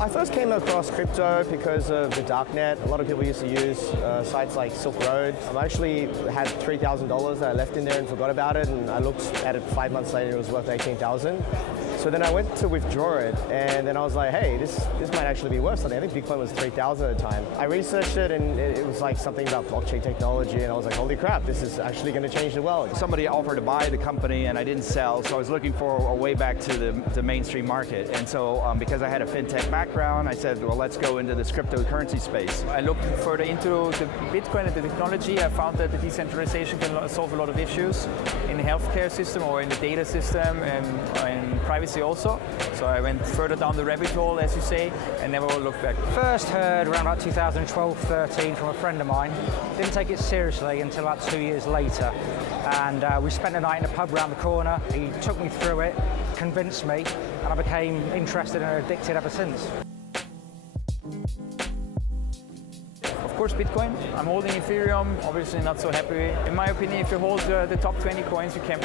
I first came across crypto because of the darknet. A lot of people used to use sites like Silk Road. I actually had $3,000 that I left in there and forgot about it, and I looked at it 5 months later, it was worth $18,000. So then I went to withdraw it, and then I was like, hey, this might actually be worth something. I think Bitcoin was $3,000 at the time. I researched it, and it was like something about blockchain technology, and I was like, holy crap, this is actually going to change the world. Somebody offered to buy the company, and I didn't sell, so I was looking for a way back to the mainstream market. And so because I had a fintech background, I said, well, let's go into this cryptocurrency space. I looked further into the Bitcoin and the technology. I found that the decentralization can solve a lot of issues in the healthcare system or in the data system and in privacy also. So I went further down the rabbit hole, as you say, and never looked back. First heard around about 2012-13 from a friend of mine. Didn't take it seriously until about 2 years later. And we spent a night in a pub around the corner. He took me through it, convinced me, and I became interested and addicted ever since. Of course, Bitcoin. I'm holding Ethereum, obviously not so happy. In my opinion, if you hold the top 20 coins, you can't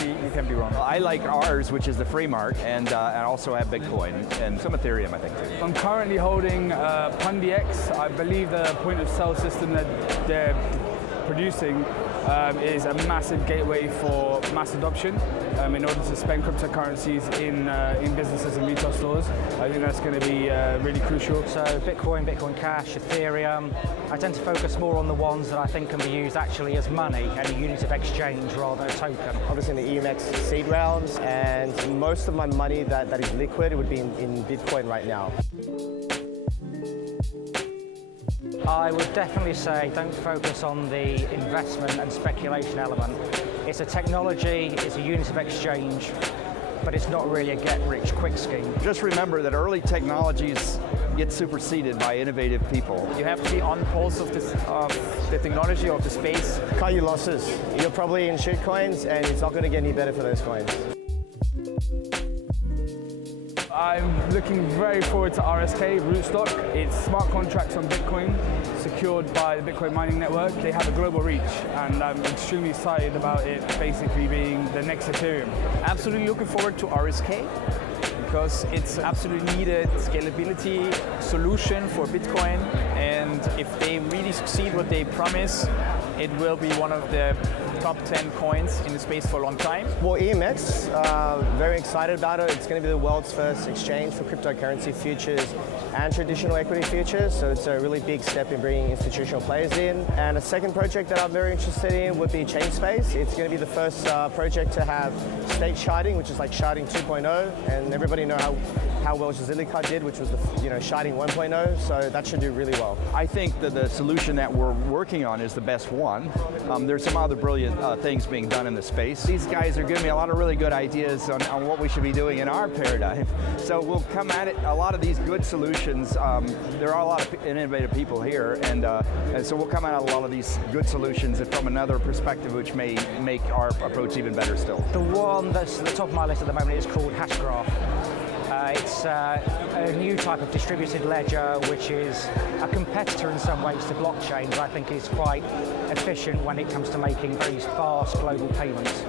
be wrong. I like ours, which is the free mark, and I also have Bitcoin and some Ethereum, I think, too. I'm currently holding PundiX. I believe the point of sale system that they're producing is a massive gateway for mass adoption in order to spend cryptocurrencies in businesses and retail stores. I think that's going to be really crucial. So Bitcoin, Bitcoin Cash, Ethereum. I tend to focus more on the ones that I think can be used actually as money and a unit of exchange rather than a token. Obviously in the EMX seed rounds, and most of my money that is liquid would be in Bitcoin right now. I would definitely say don't focus on the investment and speculation element. It's a technology, it's a unit of exchange, but it's not really a get-rich-quick scheme. Just remember that early technologies get superseded by innovative people. You have to be on pulse of the technology, of the space. Cut your losses. You're probably in shitcoins, and it's not going to get any better for those coins. I'm looking very forward to RSK, Rootstock. It's smart contracts on Bitcoin, secured by the Bitcoin mining network. They have a global reach, and I'm extremely excited about it basically being the next Ethereum. Absolutely looking forward to RSK, because it's absolutely needed scalability solution for Bitcoin, and if they really succeed what they promise, it will be one of the top 10 coins in the space for a long time. Well, EMX, very excited about it. It's going to be the world's first exchange for cryptocurrency futures and traditional equity futures, so it's a really big step in bringing institutional players in. And a second project that I'm very interested in would be Chainspace. It's going to be the first project to have state sharding, which is like sharding 2.0, and everybody know how well Zilliqa did, which was the sharding 1.0, so that should do really well. I think that the solution that we're working on is the best one. There's some other brilliant things being done in the space. These guys are giving me a lot of really good ideas on what we should be doing in our paradigm. So we'll come at it, a lot of these good solutions, there are a lot of innovative people here, and so we'll come at a lot of these good solutions from another perspective, which may make our approach even better still. The one that's at the top of my list at the moment is called Hashgraph. It's a new type of distributed ledger, which is a competitor in some ways to blockchain, but I think is quite efficient when it comes to making very fast global payments.